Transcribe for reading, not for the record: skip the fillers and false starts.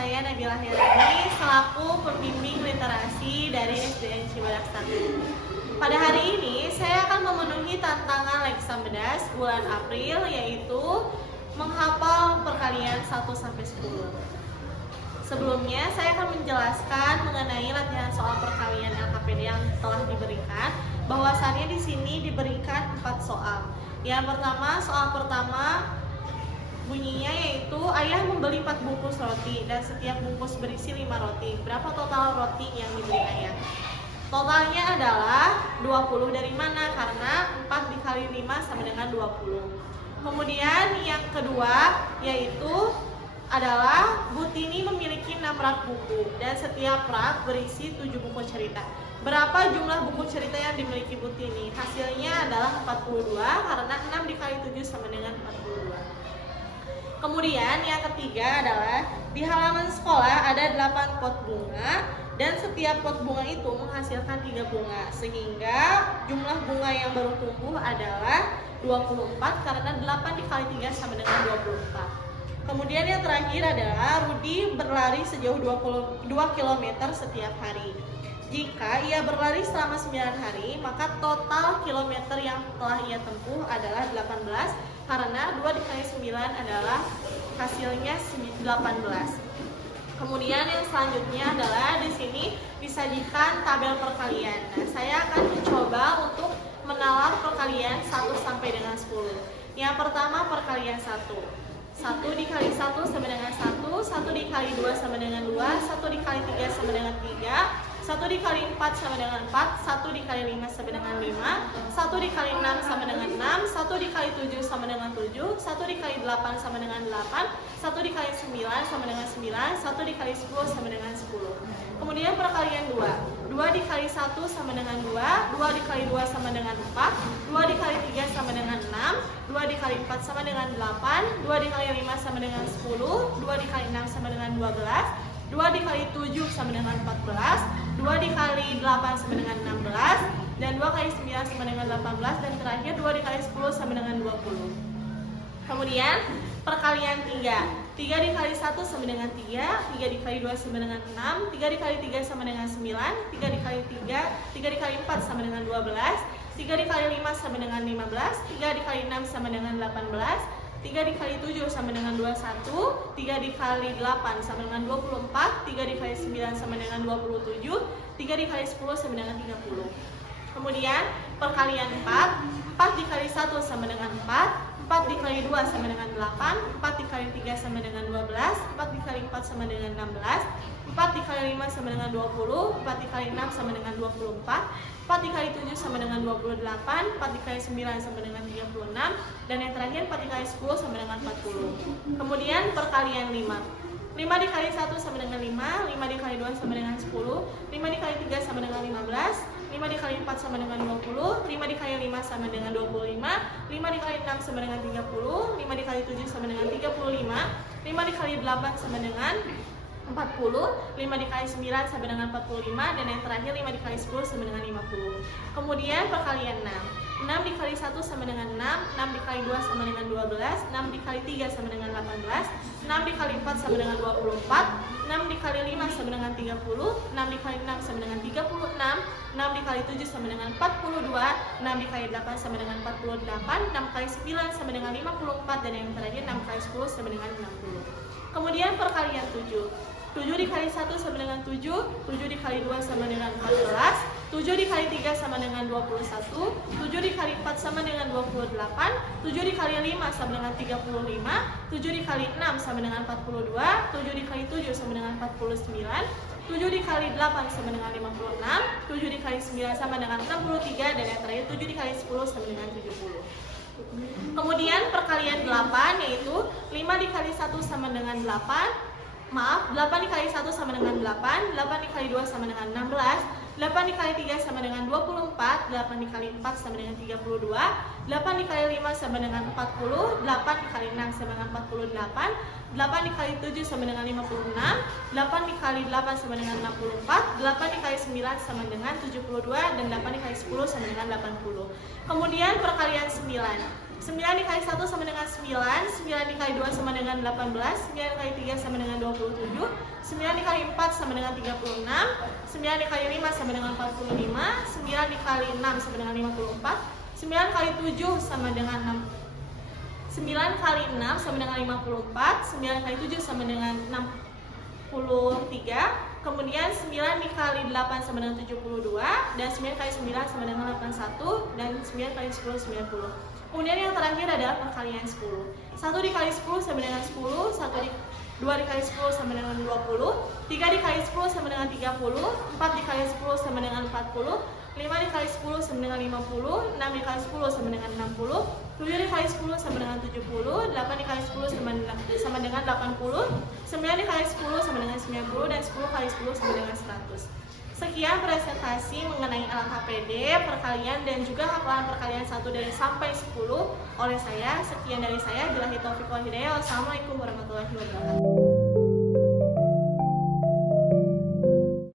saya Nabila Hirani selaku pembimbing literasi dari SDN Cibadak 1. Pada hari ini saya akan memenuhi tantangan Leksambedas bulan April, yaitu menghafal perkalian 1-10. Sebelumnya saya akan menjelaskan mengenai latihan soal perkalian LKPD yang telah diberikan. Bahwasannya di sini diberikan 4 soal. Yang pertama, soal pertama bunyinya yaitu ayah membeli 4 bungkus roti dan setiap bungkus berisi 5 roti. Berapa total roti yang dibeli ayah? Totalnya adalah 20 dari mana? Karena 4 dikali 5 sama dengan 20. Kemudian yang kedua yaitu adalah Bu Tini memiliki 6 rak buku dan setiap rak berisi 7 buku cerita. Berapa jumlah buku cerita yang dimiliki Bu Tini? Hasilnya adalah 42 karena 6 dikali 7 sama dengan 42. Kemudian yang ketiga adalah di halaman sekolah ada 8 pot bunga dan setiap pot bunga itu menghasilkan 3 bunga, sehingga jumlah bunga yang baru tumbuh adalah 24 karena 8 dikali 3 sama dengan 24. Kemudian yang terakhir adalah Rudi berlari sejauh 22 km setiap hari. Jika ia berlari selama 9 hari, maka total kilometer yang telah ia tempuh adalah 18 karena 2 dikali 9 adalah hasilnya 18. Kemudian yang selanjutnya adalah di sini disajikan tabel perkalian. Nah, saya akan mencoba untuk menalar perkalian 1 sampai dengan 10. Yang pertama perkalian 1. 1 dikali 1 sama dengan 1, 1 dikali 2 sama dengan 2, 1 dikali 3 sama dengan 3, 1 dikali 4 sama dengan 4, 1 dikali 5 sama dengan 5, 1 dikali 6 sama dengan 6, 1 dikali 7 sama dengan 7, 1 dikali 8 sama dengan 8, 1 dikali 9 sama dengan 9, 1 dikali 10 sama dengan 10. Kemudian perkalian 2. 2 dikali 1 sama dengan 2, 2 dikali 2 sama dengan 4, 2 dikali 3 sama dengan 6, 2 dikali 4 sama dengan 8, 2 dikali 5 sama dengan 10, 2 dikali 6 sama dengan 12, 2 dikali 7 sama dengan 14, 2 dikali 8 sama dengan 16, dan 2 kali 9 sama dengan 18, dan terakhir 2 dikali 10 sama dengan 20. Kemudian perkalian 3. 3 dikali 1 sama dengan 3, 3 dikali 2 sama dengan 6, 3 dikali 3 sama dengan 9, 3 dikali 4 sama dengan 12, 3 dikali 5 sama dengan 15, 3 dikali 6 sama dengan 18, 3 dikali 7 sama dengan 21, 3 dikali 8 sama dengan 24, 3 dikali 9 sama dengan 27, 3 dikali 10 sama dengan 30. Kemudian perkalian 4. 4 dikali 1 sama dengan 4, 4 dikali 2 sama dengan 8, 4 dikali 3 sama dengan 12, 4 dikali 4 sama dengan 16, 4 dikali 5 sama dengan 20, 4 dikali 6 sama dengan 24, 4 dikali 7 sama dengan 28, 4 dikali 9 sama dengan 36, dan yang terakhir 4 dikali 10 sama dengan 40. Kemudian perkalian 5. 5 dikali 1 sama dengan 5, 5 dikali 2 sama dengan 10, 5 dikali 3 sama dengan 15, 5 dikali 4 sama dengan 20, 5 dikali 5 sama dengan 25, 5 dikali 6 sama dengan 30, 5 dikali 7 sama dengan 35, 5 dikali 8 sama dengan 40, 5 dikali 9 sama dengan 45, dan yang terakhir 5 dikali 10 sama dengan 50. Kemudian perkalian 6. 6 dikali 1 sama dengan 6, 6 dikali 2 sama dengan 12, 6 dikali 3 sama dengan 18, 6 dikali 4 sama dengan 24, 6 dikali 5 sama dengan 30, 6 dikali 6 sama dengan 36, 6 dikali 7 sama dengan 42, 6 dikali 8 sama dengan 48, 6 kali 9 sama dengan 54, dan yang terakhir 6 kali 10 sama dengan 60. Kemudian perkalian 7. 7 dikali 1 sama dengan 7, 7 dikali 2 sama dengan 14, 7 dikali 3 sama dengan 21, 7 dikali 4 sama dengan 28, 7 dikali 5 sama dengan 35, 7 dikali 6 sama dengan 42, 7 dikali 7 sama dengan 49, 7 dikali 8 sama dengan 56, 7 dikali 9 sama dengan 63, dan yang terakhir 7 dikali 10 sama dengan 70. Kemudian perkalian 8 yaitu 5 dikali 1 sama dengan 8, 8 dikali 1 sama dengan 8, 8 dikali 2 sama dengan 16, 8 dikali 3 sama dengan 24, 8 dikali 4 sama dengan 32, 8 dikali 5 sama dengan 40, 8 dikali 6 sama dengan 48, 8 dikali 7 sama dengan 56, 8 dikali 8 sama dengan 64, 8 dikali 9 sama dengan 72, dan 8 dikali 10 sama dengan 80. Kemudian perkalian 9. 9 dikali 1 sama dengan 9, 9 dikali 2 sama dengan 18, 9 dikali 3 sama dengan 27, 9 dikali 4 sama dengan 36, 9 dikali 5 sama dengan 45, 9 dikali 6 sama dengan 54, 9 kali 7 sama dengan 9 kali 6 sama dengan 54, 9 kali 7 sama dengan 63, kemudian 9 dikali 8 sama dengan 72, dan 9 kali 9 sama dengan 81, dan 9 kali 10 90. Kemudian yang terakhir adalah perkalian 10. 1 dikali 10 sama dengan 10, 2 dikali 10 sama dengan 20, 3 dikali 10 sama dengan 30, 4 dikali 10 sama dengan 40, 5 dikali 10 sama dengan 50, 6 dikali 10 sama dengan 60, 7 dikali 10 sama dengan 70, 8 dikali 10 sama dengan 80, 9 dikali 10 sama dengan 90, dan 10 kali 10 sama dengan 100. Sekian presentasi mengenai LKPD, perkalian, dan juga hafalan perkalian 1 dari sampai 10 oleh saya. Sekian dari saya. Billahi taufiq wal hidayah. Wassalamualaikum warahmatullahi wabarakatuh.